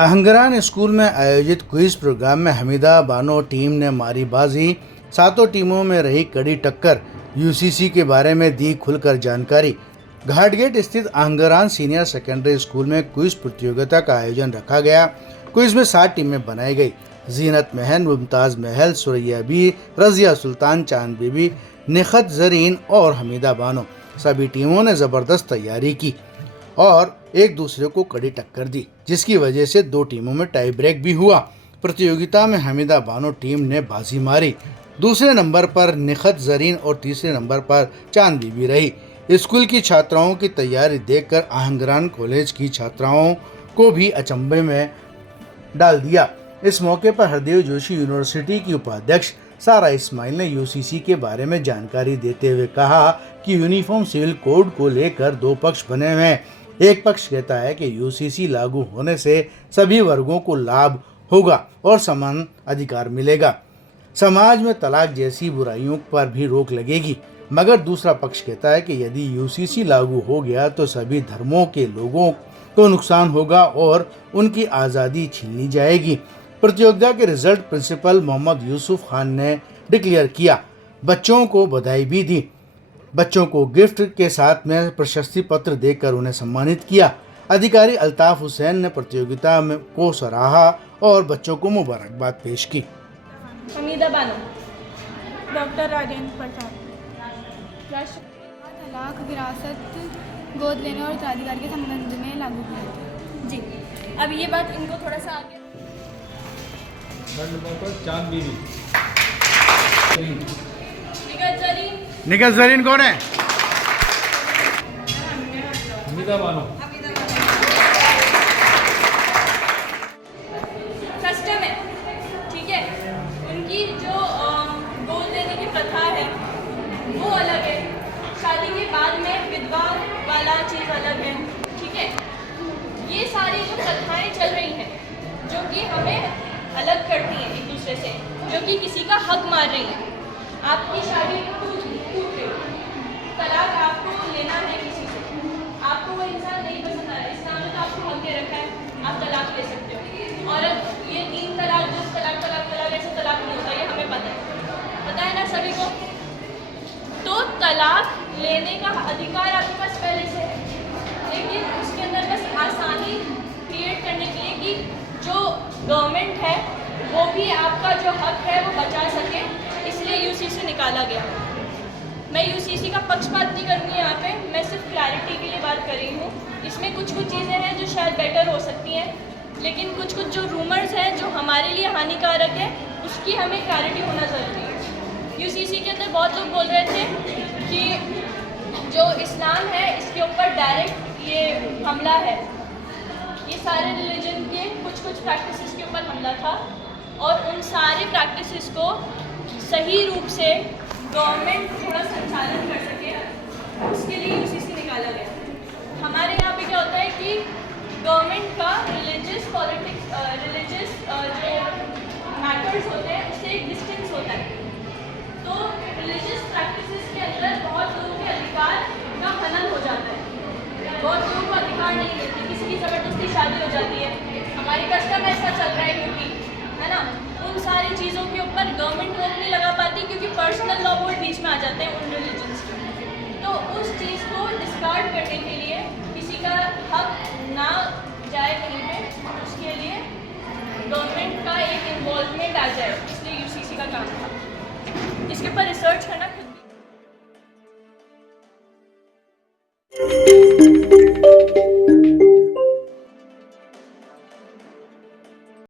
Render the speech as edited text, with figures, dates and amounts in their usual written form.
आहंगरान school में आयोजित quiz programme में हमीदा बानो टीम ने मारी बाजी। सातों टीमों में रही कड़ी टक्कर। यूसीसी के बारे में दी खुलकर जानकारी। घाटगेट स्थित आहंगरान सीनियर सेकेंडरी स्कूल में क्विज प्रतियोगिता का आयोजन रखा गया। क्विज में 7 टीमें बनाई गई। जीनत महल, मुमताज महल, सुरैया बी, रजिया सुल्तान, चांद बीबी, निखत जरीन और हमीदा बानो, सभी टीमों ने जबरदस्त तैयारी की और एक दूसरे को कड़ी टक्कर दी, जिसकी वजह से 2 टीमों में टाई ब्रेक भी हुआ। प्रतियोगिता में हमीदा बानो टीम ने बाजी मारी। दूसरे नंबर पर निखत जरीन और तीसरे नंबर पर चांद बीबी रही। स्कूल की छात्राओं की तैयारी देखकर आहंगरान कॉलेज की छात्राओं को भी अचंभे में डाल दिया। इस मौके पर हरदेव जोशी यूनिवर्सिटी की उपाध्यक्ष सारा इस्माइल ने यूसीसी के बारे में जानकारी देते हुए कहा कि यूनिफॉर्म सिविल कोड को लेकर 2 पक्ष बने हुए हैं। एक पक्ष कहता है कि यूसीसी लागू होने से सभी वर्गों को लाभ होगा और समान अधिकार मिलेगा, समाज में तलाक जैसी बुराइयों पर भी रोक लगेगी। मगर दूसरा पक्ष कहता है कि यदि यूसीसी लागू हो गया तो सभी धर्मों के लोगों को नुकसान होगा और उनकी आज़ादी छीनी जाएगी। प्रतियोगिता के रिजल्ट प्रिंसिपल मोहम्मद यूसुफ खान ने डिक्लेयर किया। बच्चों को बधाई भी दी। बच्चों को गिफ्ट के साथ में प्रशस्ति पत्र देकर उन्हें सम्मानित किया। अधिकारी अल्ताफ हुसैन ने प्रतियोगिता में को सराहा और बच्चों को मुबारकबाद पेश की। हमीदा बानो, डॉक्टर राजेंद्र प्रसाद। तलाक विरासत गोद लेने और उत्तराधिकार के संबंध में लागू किया था। जी, अब ये बात इनको थोड़ा सा आगे। चांद बीबी। निखत जरीन कौन है? हमीदा बानो। कस्टम है, ठीक है। उनकी जो गोद लेने की प्रथा है वो अलग है। शादी के बाद में विधवा वाला चीज़ अलग है, ठीक है। ये सारी जो प्रथाएं चल रही हैं जो कि हमें अलग करती हैं एक दूसरे से, जो कि किसी का हक मार रही हैं। आपकी शादी टूट गई, तलाक आपको लेना है किसी से, आपको वो इंसान नहीं पसंद आ रहा है, इस्लाम ने तो आपको हक दे रखा है, आप तलाक ले सकते हो। और अब ये 3 तलाक, 10 तलाक, तलाक ऐसे तलाक नहीं होता, ये हमें पता है ना सभी को। तो तलाक लेने का अधिकार आपके पास पहले से है, लेकिन उसके अंदर बस आसानी क्रिएट करने के लिए कि जो गवर्नमेंट है वो भी आपका जो हक है वो बचा सके, इसलिए यूसीसी निकाला गया। मैं यूसीसी का पक्षपात नहीं करूँगी यहाँ पे, मैं सिर्फ क्लैरिटी के लिए बात कर रही हूँ। इसमें कुछ चीज़ें हैं जो शायद बेटर हो सकती हैं, लेकिन कुछ जो रूमर्स हैं जो हमारे लिए हानिकारक है उसकी हमें क्लैरिटी होना ज़रूरी है। यूसीसी के अंदर बहुत लोग बोल रहे थे कि जो इस्लाम है इसके ऊपर डायरेक्ट ये हमला है, ये सारे रिलीजन के कुछ प्रैक्टिसेस के ऊपर हमला था और उन सारे प्रैक्टिसेस को सही रूप से गवर्नमेंट थोड़ा संचालन कर सके, उसके लिए यूसीसी निकाला गया। हमारे यहाँ पे क्या होता है कि गवर्नमेंट का रिलीजियस पॉलिटिक्स, रिलीजियस जो मैटर्स होते हैं उससे एक डिस्टेंस होता है। तो रिलीजियस प्रैक्टिसेस के अंदर बहुत लोगों के अधिकार का हनन हो जाता है, बहुत लोगों को अधिकार नहीं देते, किसी की ज़बरदस्ती शादी हो जाती है। हमारी कस्टम ऐसा चल रहा है यूपी, है ना। उन सारी चीज़ों के ऊपर गवर्नमेंट रोक नहीं लगा पाती क्योंकि पर्सनल लॉ बोर्ड बीच में आ जाते हैं उन रिलीजन्स के। तो उस चीज़ को डिस्कार्ड करने के लिए, किसी का हक ना जाए कहीं पे, उसके लिए गवर्नमेंट का एक इन्वॉल्वमेंट आ जाए, इसलिए यूसीसी का काम था। इसके ऊपर रिसर्च करना खुद